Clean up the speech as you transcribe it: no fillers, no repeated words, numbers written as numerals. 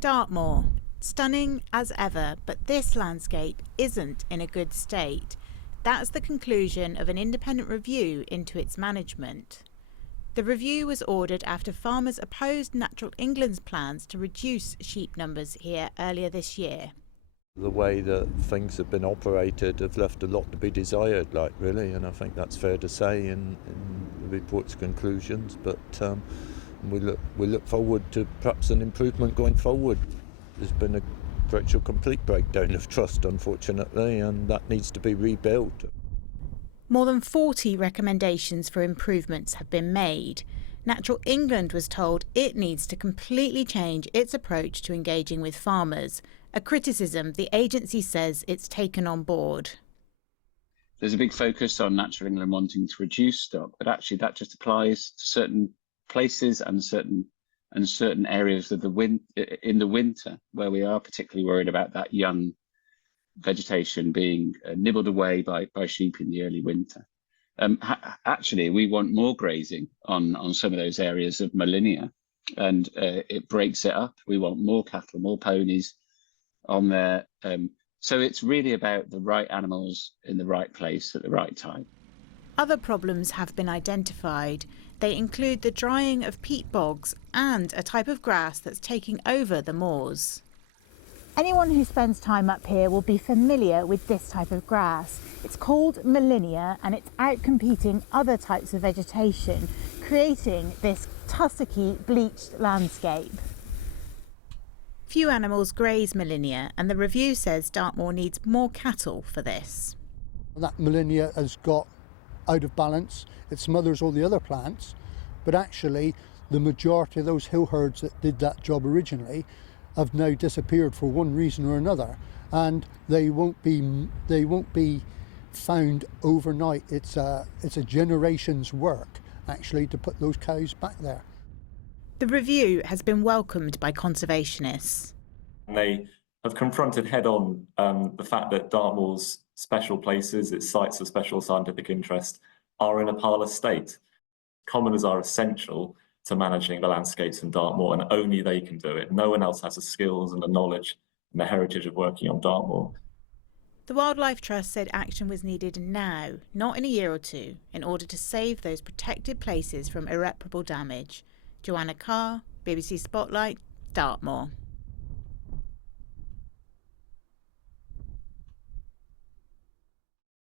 Dartmoor. Stunning as ever, but this landscape isn't in a good state. That's the conclusion of an independent review into its management. The review was ordered after farmers opposed Natural England's plans to reduce sheep numbers here earlier this year. The way that things have been operated have left a lot to be desired, really, and I think that's fair to say in the report's conclusions, but we look forward to perhaps an improvement going forward. There's been a virtual complete breakdown of trust, unfortunately, and that needs to be rebuilt. More than 40 recommendations for improvements have been made. Natural England was told it needs to completely change its approach to engaging with farmers, a criticism the agency says it's taken on board. There's a big focus on Natural England wanting to reduce stock, but actually that just applies to certain places and certain areas of in the winter, where we are particularly worried about that young vegetation being nibbled away by sheep in the early winter. Actually, we want more grazing on some of those areas of Molinia, and it breaks it up. We want more cattle, more ponies on there. So it's really about the right animals in the right place at the right time. Other problems have been identified. They include the drying of peat bogs and a type of grass that's taking over the moors. Anyone who spends time up here will be familiar with this type of grass. It's called Molinia and it's outcompeting other types of vegetation, creating this tussocky, bleached landscape. Few animals graze Molinia, and the review says Dartmoor needs more cattle for this. That Molinia has got out of balance. It smothers all the other plants, but actually the majority of those hill herds that did that job originally have now disappeared for one reason or another, and they won't be found overnight. It's a generation's work actually to put those cows back there. The review has been welcomed by conservationists. They have confronted head-on the fact that Dartmoor's special places, its sites of special scientific interest, are in a parlous state. Commoners are essential to managing the landscapes in Dartmoor, and only they can do it. No one else has the skills and the knowledge and the heritage of working on Dartmoor. The Wildlife Trust said action was needed now, not in a year or two, in order to save those protected places from irreparable damage. Joanna Carr, BBC Spotlight, Dartmoor.